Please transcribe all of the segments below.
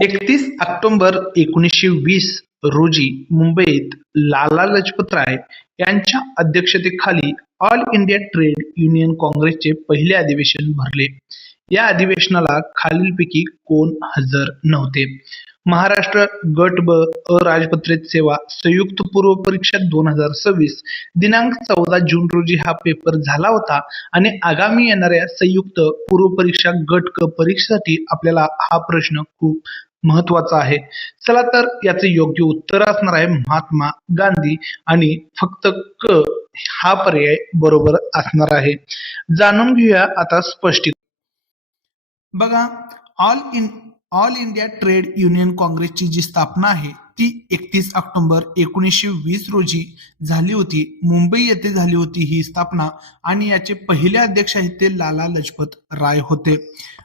31 October 1920 रोजी मुंबईत लाला लजपत राय यांच्या अध्यक्षतेखाली ऑल इंडिया ट्रेड युनियन काँग्रेसचे पहिले अधिवेशन भरले. या अधिवेशनाला खालीलपैकी कोण हजर नव्हते? महाराष्ट्र गट ब अराजपत्रित सेवा संयुक्त पूर्व परीक्षा 2026 दिनांक 14 जून रोजी हा पेपर झाला होता आणि आगामी येणाऱ्या संयुक्त पूर्व परीक्षा गट क परीक्षेसाठी आपल्याला हा प्रश्न खूप महत्वाचा आहे. चला तर याचे योग्य उत्तर असणार आहे महात्मा गांधी आणि फक्त क हा पर्याय बरोबर असणार आहे. जाणून घेऊया आता स्पष्टीकरण. बघा, ऑल इंडिया ट्रेड युनियन काँग्रेसची जी स्थापना आहे ती 31 ऑक्टोबर 1920 रोजी झाली होती. मुंबई येथे झाली होती ही स्थापना आणि याचे पहिले अध्यक्ष आहेत ते लाला लजपत राय होते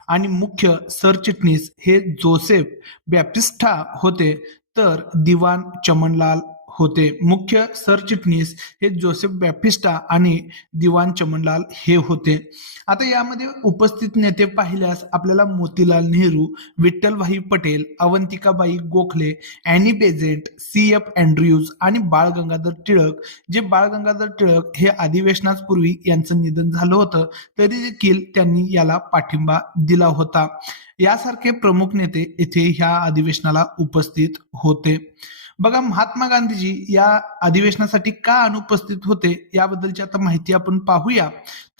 आणि मुख्य सरचिटणीस हे जोसेफ बॅप्टिस्टा होते, तर दिवाण चमनलाल होते. मुख्य सरचिटणीस हे जोसेफ बॅप्टिस्टा आणि दिवाण चमनलाल हे होते. आता यामध्ये उपस्थित नेते पाहिल्यास आपल्याला Motilal Nehru, Vitthalbhai Patel, Avantikabai Gokhale, Annie Besant, C.F. Andrews आणि बाळ गंगाधर टिळक. जे बाळ गंगाधर टिळक हे अधिवेशनापूर्वी यांचं निधन झालं होतं, तरी देखील त्यांनी याला पाठिंबा दिला होता. यासारखे प्रमुख नेते येथे ह्या अधिवेशनाला उपस्थित होते. बघा, महात्मा गांधीजी या अधिवेशनासाठी का अनुपस्थित होते याबद्दलची आता माहिती आपण पाहूया.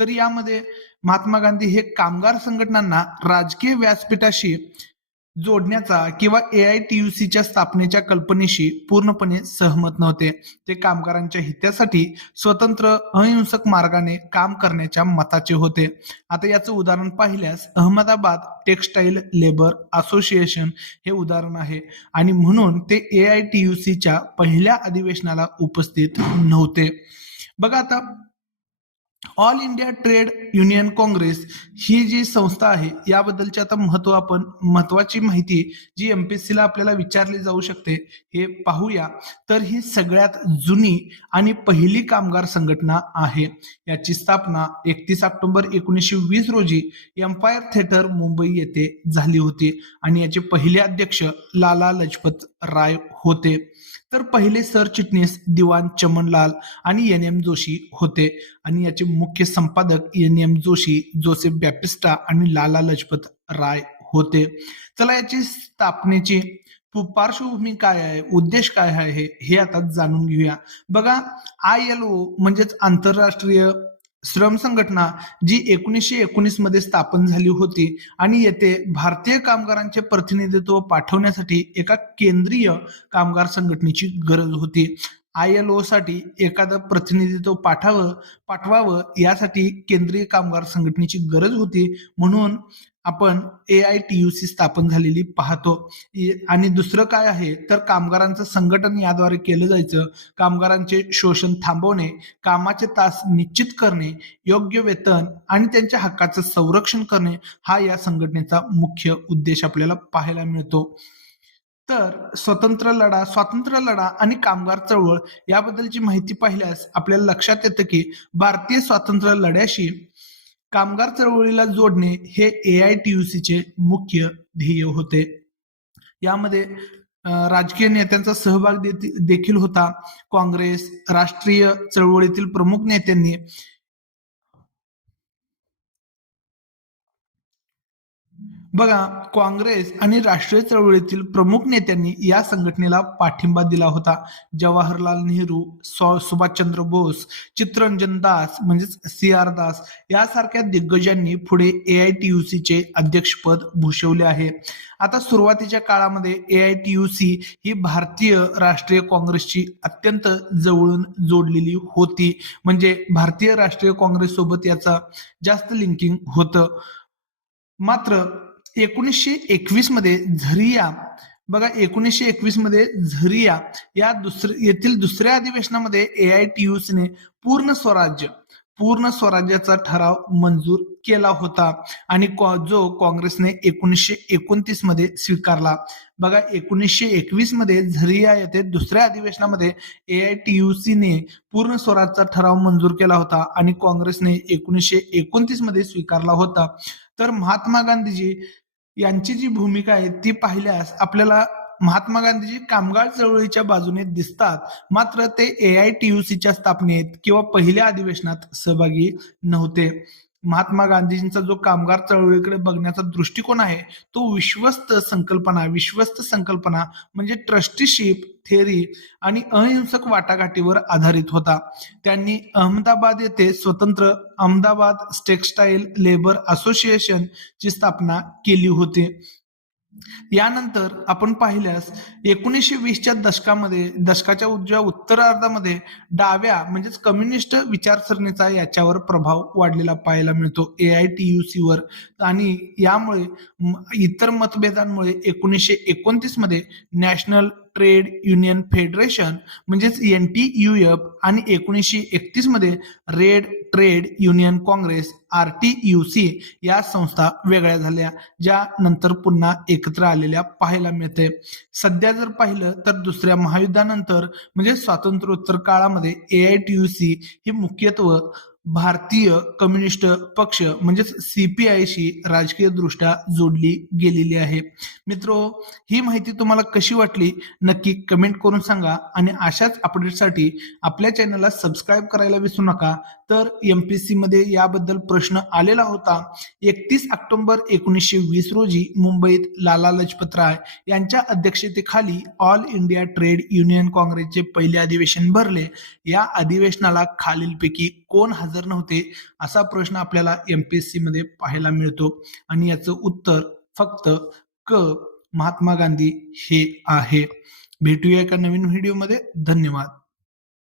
तर यामध्ये महात्मा गांधी हे कामगार संघटनांना राजकीय व्यासपीठाशी जोडण्याचा किंवा AITUCच्या स्थापनेच्या कल्पनेशी पूर्णपणे सहमत नव्हते. ते कामगारांच्या हितासाठी स्वतंत्र अहिंसक मार्गाने काम करण्याच्या मताचे होते. आता याचं उदाहरण पाहिल्यास अहमदाबाद टेक्सटाईल लेबर असोसिएशन हे उदाहरण आहे आणि म्हणून ते AITUCच्या पहिल्या अधिवेशनाला उपस्थित नव्हते. बघा, आता All India Trade Union Congress ही जी संस्था आहे याबद्दलची आता महत्वाची माहिती जी MPSC ला आपल्याला विचारली जाऊ शकते हे पाहूया. तर ही सगळ्यात जुनी आणि पहिली कामगार संघटना आहे. याची स्थापना 31 ऑक्टोबर 1920 रोजी एम्पायर थिएटर मुंबई येथे झाली होती आणि याचे पहिले अध्यक्ष लाला लजपत राय होते. तर पहिले सरचिटणीस दिवाण चमनलाल आणि NM जोशी होते आणि याचे मुख्य संपादक NM जोशी, जोसेफ बॅप्टिस्टा आणि लाला लजपत राय होते. चला, याची स्थापनेची पार्श्वभूमी काय आहे, उद्देश काय आहे हे आता जाणून घेऊया. बघा, ILO म्हणजेच आंतरराष्ट्रीय श्रम संघटना जी 1919 मध्ये स्थापन झाली होती आणि येथे भारतीय कामगारांचे प्रतिनिधित्व पाठवण्यासाठी एका केंद्रीय कामगार संघटनेची गरज होती. ILO साठी एखादं प्रतिनिधित्व पाठवावं यासाठी केंद्रीय कामगार संघटनेची गरज होती, म्हणून आपण AITUC स्थापन झालेली पाहतो. आणि दुसरं काय आहे तर कामगारांचं संघटन याद्वारे केलं जायचं. कामगारांचे शोषण थांबवणे, कामाचे तास निश्चित करणे, योग्य वेतन आणि त्यांच्या हक्काचं संरक्षण करणे हा या संघटनेचा मुख्य उद्देश आपल्याला पाहायला मिळतो. तर स्वातंत्र्य लढा आणि कामगार चळवळ याबद्दलची माहिती पाहिल्यास आपल्याला लक्षात येतं की भारतीय स्वातंत्र्य लढ्याशी कामगार चळवळीला जोडणे हे AITUCचे मुख्य ध्येय होते. यामध्ये राजकीय नेत्यांचा सहभाग देखील होता. काँग्रेस, राष्ट्रीय चळवळीतील प्रमुख नेत्यांनी बघा, काँग्रेस आणि राष्ट्रीय चळवळीतील प्रमुख नेत्यांनी या संघटनेला पाठिंबा दिला होता. जवाहरलाल नेहरू, सुभाषचंद्र बोस, चित्तरंजन दास म्हणजेच CR दास यासारख्या दिग्गजांनी पुढे AITUCचे अध्यक्षपद भूषवले आहे. आता सुरुवातीच्या काळामध्ये AITUC ही भारतीय राष्ट्रीय काँग्रेसची अत्यंत जवळून जोडलेली होती, म्हणजे भारतीय राष्ट्रीय काँग्रेस सोबत याचा जास्त लिंकिंग होतं. मात्र 1921 मध्ये झरिया, बघा 1921 मध्ये झरिया या येथील दुसऱ्या अधिवेशनामध्ये AITUCने पूर्ण स्वराज्याचा ठराव मंजूर केला होता आणि जो काँग्रेसने 1929 मध्ये स्वीकारला. बघा, 1921 मध्ये झरिया येथे दुसऱ्या अधिवेशनामध्ये AITUCने पूर्ण स्वराज्याचा ठराव मंजूर केला होता आणि काँग्रेसने 1929 मध्ये स्वीकारला होता. तर महात्मा गांधीजी यांची जी भूमिका आहे ती पाहिल्यास आपल्याला महात्मा गांधीजी कामगार चळवळीच्या बाजूने दिसतात, मात्र ते AITUCच्या स्थापनेत किंवा पहिल्या अधिवेशनात सहभागी नव्हते. महात्मा गांधीजींचा जो कामगार चळवळीकडे बघण्याचा दृष्टिकोन आहे तो विश्वस्त संकल्पना म्हणजे ट्रस्टीशिप थेअरी आणि अहिंसक वाटाघाटीवर आधारित होता. त्यांनी अहमदाबाद येथे स्वतंत्र अहमदाबाद टेक्सटाईल लेबर असोसिएशन ची स्थापना केली होती. यानंतर आपण पाहिल्यास 1920च्या दशकाच्या उजव्या उत्तरार्धामध्ये डाव्या म्हणजेच कम्युनिस्ट विचारसरणीचा याच्यावर प्रभाव वाढलेला पाहायला मिळतो AITUC वर. आणि यामुळे इतर मतभेदांमुळे 1929 मध्ये नॅशनल ट्रेड युनियन फेडरेशन म्हणजेच NTUF आणि 1931 मध्ये red trade Union Congress RTUC या संस्था वेगळ्या झाल्या, ज्या नंतर पुन्हा एकत्र आलेल्या पाहायला मिळते. सध्या जर पाहिलं तर दुसऱ्या महायुद्धानंतर म्हणजे स्वातंत्र्योत्तर काळामध्ये AITUC ही मुख्यत्वे भारतीय कम्युनिस्ट पक्ष म्हणजेच CPI राजकीय दृष्ट्या जोडली गेलेली आहे. मित्रो, ही माहिती तुम्हाला कशी वाटली नक्की कमेंट करून सांगा आणि अशाच अपडेटसाठी आपल्या चॅनलला सबस्क्राईब करायला विसरू नका. तर MPSC मध्ये याबद्दल प्रश्न आलेला होता. 31 ऑक्टोबर 1920 रोजी मुंबईत लाला लजपत राय यांच्या अध्यक्षतेखाली ऑल इंडिया ट्रेड युनियन काँग्रेसचे पहिले अधिवेशन भरले. या अधिवेशनाला खालीलपैकी कोण हजर नव्हते असा प्रश्न आपल्याला MPSC मध्ये पाहायला मिळतो आणि याचं उत्तर फक्त क महात्मा गांधी हे आहे. भेटूया एका नवीन व्हिडिओमध्ये. धन्यवाद.